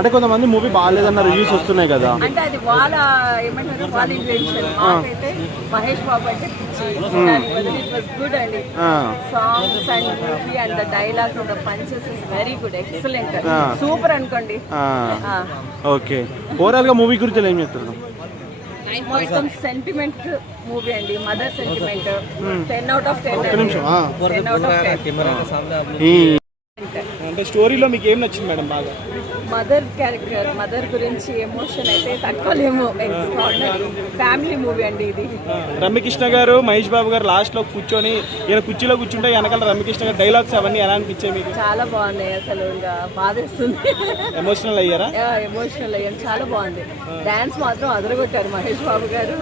అంటే కొంతమంది movie బాగాలేదన్న reviews వస్తున్నాయి కదా. అంటే అది వాళ్ళ ఏమంటారు వాళ్ళ మాకైతే మహేష్ బాబు అంటే పిచ్చి. ఇట్ వాస్ గుడ్ అండి. ఆ. Songs and movie and the dialogues and the punches is very good excellent. Super అనుకోండి. ఓకే. ఓవరాల్గా మూవీ గురించి ఏం చెప్తారు మొత్తం సెంటిమెంట్ మూవీ అండి. Mother sentiment ten out of ten నిమిషం, ఆ. టెన్ అవుట్ ఆఫ్ టెన్ అంటే స్టోరీలో మీకు ఏం నచ్చింది మేడం బాగా? మదర్ క్యారెక్టర్ మదర్ గురించి ఎమోషన్ అయితే తట్టుకోలేము. ఫ్యామిలీ మూవీ అండి ఇది. రమ్యకృష్ణ గారు మహేష్ బాబు గారు లాస్ట్లో కూర్చొని ఈయన కుర్చీలో కూర్చుంటే వెనకాల రమ్యకృష్ణ గారు డైలాగ్స్ అవన్నీ ఎలా అనిపించాయి మీకు? చాలా బాగున్నాయి అసలు ఇంకా బాధేస్తుంది. ఎమోషనల్ అయ్యారా? ఎమోషనల్ అయ్యాను. చాలా బాగుంది. డాన్స్ మాత్రం అదరగొట్టారు మహేష్ బాబు గారు.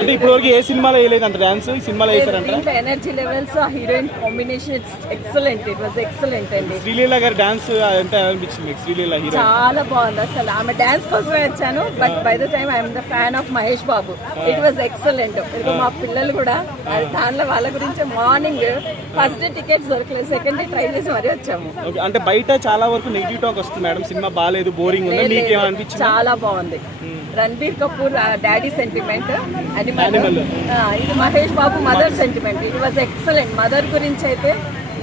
అంటే ఇప్పటి వరకు ఏ సినిమాలో వేయలేదు అంత డాన్స్ ఈ సినిమాలో వేసారంట energy levels heroine combination it's excellent it was excellent అండి. శ్రీలీల గారి డాన్స్ ఎంత అనిపించింది మీకు? శ్రీలీల హీరో చాలా బాగుంది అసలు. ఆమె డాన్స్ కోసమే వచ్చాను but by the time I'm the fan of Mahesh Babu. It was excellent ఇక మా పిల్లలు కూడా దానిలో వాళ్ళ గురించి మార్నింగ్ ఫస్ట్ డే టికెట్స్ దొరకలేదు సెకండ్ డే ట్రై చేసి మరీ వచ్చాము. అంటే బయట చాలా వరకు నెగిటివ్ టాక్ వస్తుంది మేడం. సినిమా బాగాలేదు బోరింగ్ ఉంది. మీకు ఏమనిపించింది చాలా బాగుంది. Ranbir Kapoor daddy sentiment Animal. ఇది Mahesh Babu mother sentiment it was excellent mother గురించి అయితే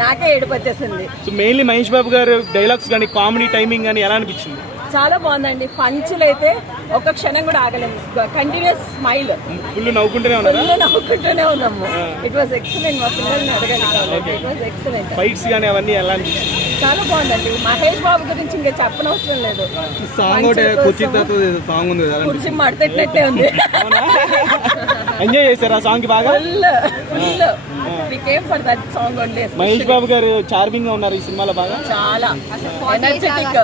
నాకే ఏడుపు వచ్చేసింది. సో మెయిన్లీ మహేష్ బాబు గారు డైలాగ్స్ కానీ కామెడీ టైమింగ్ కానీ ఎలా అనిపించింది? చాలా బాగుందండి. పంచులు అయితే ఒక క్షణం కూడా ఆగలేదు కంటిన్యూస్ స్మైల్ ఫుల్ నవ్వుకుంటూనే ఉన్నారా? ఫుల్ నవ్వుకుంటూనే ఉన్నాము. ఇట్ వాజ్ ఎక్సలెంట్ మా పిల్లల్ని అడగండి ఇట్ ఎక్సలెంట్ ఫైట్స్ కానీ అవన్నీ ఎలా అనిపించింది? చాలా బాగుందండి. మహేష్ బాబు గురించి ఇంకా చెప్పనవసరం లేదు. సాంగ్ సాంగ్ ఉంది కదా కుర్చీ మడతెట్టినట్టే ఉంది. ఎంజాయ్ చేశారు ఆ సాంగ్కి బాగా? Full full we came for that song only Mahesh Babu garu చార్మింగ్గా ఉన్నారు ఈ సినిమాలో బాగా? చాలా. ఎనర్జెటిక్గా.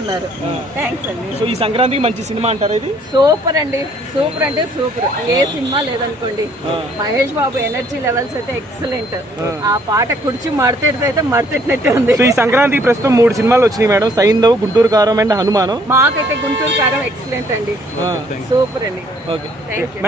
ఉన్నారు. థ్యాంక్స్ అండి. సో ఈ సంక్రాంతికి మంచి సినిమా అంటారు ఇది? సూపర్ అండి. సూపర్ అంటే సూపర్ ఏ సినిమా లేదనుకోండి. మహేష్ బాబు ఎనర్జీ లెవెల్స్ అయితే ఎక్సలెంట్ ఆ. పాట కుడిచి మడతెడితే అయితే మడతెట్టినట్టే ఉంది. సో ఈ సంక్రాంతికి ప్రస్తుతం మూడు సినిమాలు వచ్చినాయి మేడం. సైందవ్ గుంటూరు కారం అండ్ హనుమాను. మాకైతే గుంటూరు కారం ఎక్సలెంట్ అండి. సూపర్ అండి. Thank you.